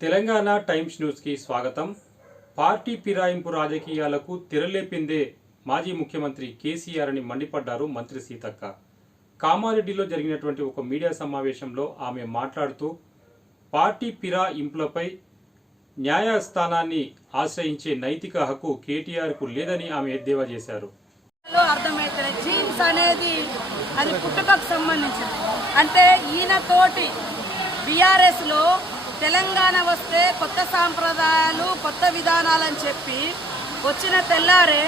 Telangana times న్యూస్కి స్వాగతం. Party ఫిరాయింపు రాజకీయాలకు తెరలేపిందే మాజీ ముఖ్యమంత్రి కేసీఆర్ అని మండిపడ్డారు మంత్రి సీతక్క. కామారెడ్డిలో జరిగినటువంటి ఒక మీడియా సమావేశంలో ఆమె మాట్లాడుతూ పార్టీ ఫిరాయింపులపై న్యాయస్థానాన్ని ఆశ్రయించే నైతిక హక్కు కేటీఆర్కు లేదని ఆమె ఎద్దేవా చేశారు. అర్థమవుతుంది జీన్స్ అనేది అది పుట్టుకకు సంబంధించింది అంటే ఈయనతోటి బీఆర్ఎస్లో తెలంగాణ వస్తే కొత్త సాంప్రదాయాలు కొత్త విధానాలని చెప్పి వచ్చిన తెల్లారే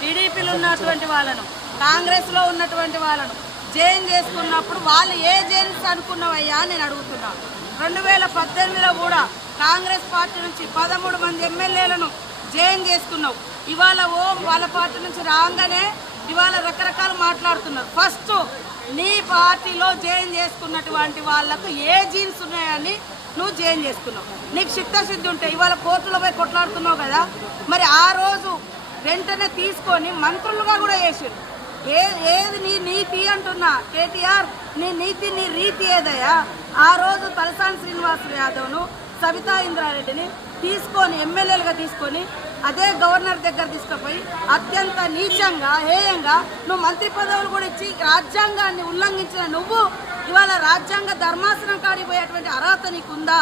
టీడీపీలో ఉన్నటువంటి వాళ్ళను కాంగ్రెస్లో ఉన్నటువంటి వాళ్ళను జైన్ చేసుకున్నప్పుడు వాళ్ళు ఏ జైన్స్ అనుకున్నవయ్యా నేను అడుగుతున్నా. రెండు వేల పద్దెనిమిదిలో కూడా కాంగ్రెస్ పార్టీ నుంచి పదమూడు మంది ఎమ్మెల్యేలను జైన్ చేసుకున్నావు. ఇవాళ ఓ వాళ్ళ పార్టీ నుంచి రాగానే ఇవాళ రకరకాలు మాట్లాడుతున్నారు. ఫస్ట్ నీ పార్టీలో జైన్ చేసుకున్నటువంటి వాళ్ళకు ఏ జీన్స్ ఉన్నాయని నువ్వు చేంజ్ చేసుకున్నావు. నీకు చిత్తశుద్ధి ఉంటే ఇవాళ కోర్టులో పోయి కొట్లాడుతున్నావు కదా మరి ఆ రోజు వెంటనే తీసుకొని మంత్రులుగా కూడా చేసారు ఏ ఏది నీ నీతి అంటున్నా కేటీఆర్ నీ నీతి నీ రీతి ఏదయ్యా? ఆ రోజు తలసాని శ్రీనివాస్ యాదవ్ను సవితా ఇంద్రారెడ్డిని తీసుకొని ఎమ్మెల్యేలుగా తీసుకొని అదే గవర్నర్ దగ్గర తీసుకుపోయి అత్యంత నీచంగా హేయంగా నువ్వు మంత్రి పదవులు కూడా ఇచ్చి రాజ్యాంగాన్ని ఉల్లంఘించిన నువ్వు ఇవాళ రాజ్యాంగ ధర్మాసనం కాడిపోయేటువంటి అర్హత నీకుందా?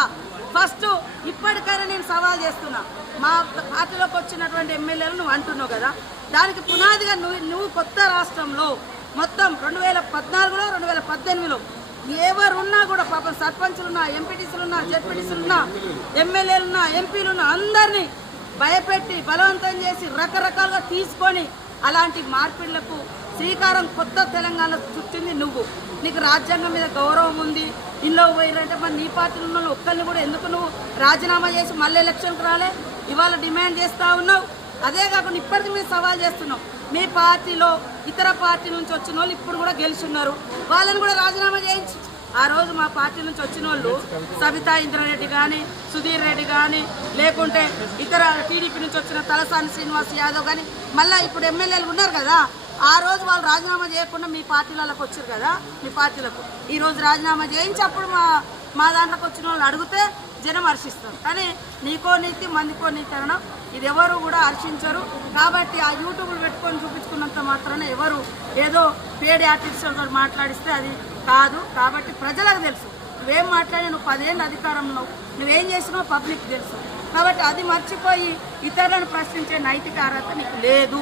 ఫస్ట్ ఇప్పటికైనా నేను సవాల్ చేస్తున్నా. మా పార్టీలోకి వచ్చినటువంటి ఎమ్మెల్యేలు నువ్వు అంటున్నావు కదా. దానికి పునాదిగా నువ్వు నువ్వు కొత్త రాష్ట్రంలో మొత్తం రెండు వేల పద్నాలుగులో రెండు వేల పద్దెనిమిదిలో ఎవరున్నా కూడా పాపం సర్పంచులున్నా ఎంపీటీసీలున్నా ఉన్నా ఎమ్మెల్యేలున్నా ఎంపీలున్నా అందరినీ భయపెట్టి బలవంతం చేసి రకరకాలుగా తీసుకొని అలాంటి మార్పిళ్ళకు శ్రీకారం కొత్త తెలంగాణ చుట్టింది నువ్వు. నీకు రాజ్యాంగం మీద గౌరవం ఉంది. ఇంట్లో పోయినంటే మరి నీ పార్టీలో ఉన్న వాళ్ళు ఒక్కరిని కూడా ఎందుకు నువ్వు రాజీనామా చేసి మళ్ళీ ఎలక్షన్కి రాలే? ఇవాళ డిమాండ్ చేస్తూ ఉన్నావు. అదే కాకుండా ఇప్పటికి మీరు సవాల్ చేస్తున్నావు. మీ పార్టీలో ఇతర పార్టీ నుంచి వచ్చిన వాళ్ళు ఇప్పుడు కూడా గెలుచున్నారు. వాళ్ళని కూడా రాజీనామా చేయించు. ఆ రోజు మా పార్టీ నుంచి వచ్చిన వాళ్ళు సబితా ఇంద్రారెడ్డి కానీ సుధీర్ రెడ్డి కానీ లేకుంటే ఇతర టీడీపీ నుంచి వచ్చిన తలసాని శ్రీనివాస్ యాదవ్ కానీ మళ్ళీ ఇప్పుడు ఎమ్మెల్యేలు ఉన్నారు కదా. ఆ రోజు వాళ్ళు రాజీనామా చేయకుండా మీ పార్టీలకు వచ్చారు కదా మీ పార్టీలకు. ఈ రోజు రాజీనామా చేయించి అప్పుడు మా మా దాంట్లోకి వచ్చిన వాళ్ళు అడిగితే జనం హర్షిస్తారు. కానీ నీకో నీతి మందికో నీతి అనడం ఇది ఎవరు కూడా హర్షించరు. కాబట్టి ఆ యూట్యూబ్లు పెట్టుకొని చూపించుకున్నంత మాత్రాన ఎవరు ఏదో పేడి ఆర్టిస్టులతో మాట్లాడిస్తే అది కాదు. కాబట్టి ప్రజలకు తెలుసు. నువ్వేం మాట్లాడి నువ్వు పదేళ్ళు అధికారంలో నువ్వేం చేసినావు పబ్లిక్ తెలుసు. కాబట్టి అది మర్చిపోయి ఇతరులను ప్రశ్నించే నైతిక అర్హత నీకు లేదు.